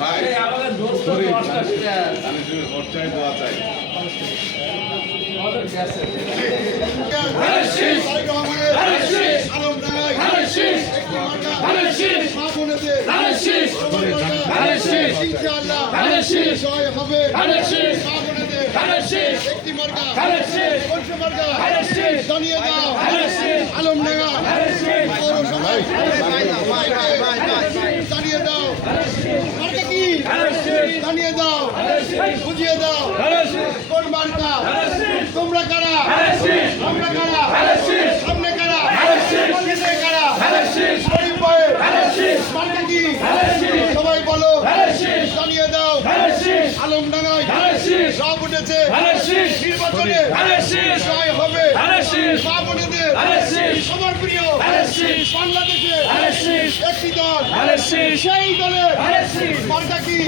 ভাই আমি তুমি ভোট চাই দোয়া চাই জানিয়ে দাও মার্কা কি জানিয়ে দাও বুঝিয়ে দাও কোন মার্কা তোমরা কারা আমরা কারা সামনে কারা পিছনে কারা গরিব বয়ে মার্কা কি সবাই বলো জানিয়ে দাও আলমডাঙ্গায় সব উঠেছে নির্বাচনে জয় হবে মা বোনেদের সবার প্রিয় বাংলাদেশে একটি দল সেই দলের মার্কা কি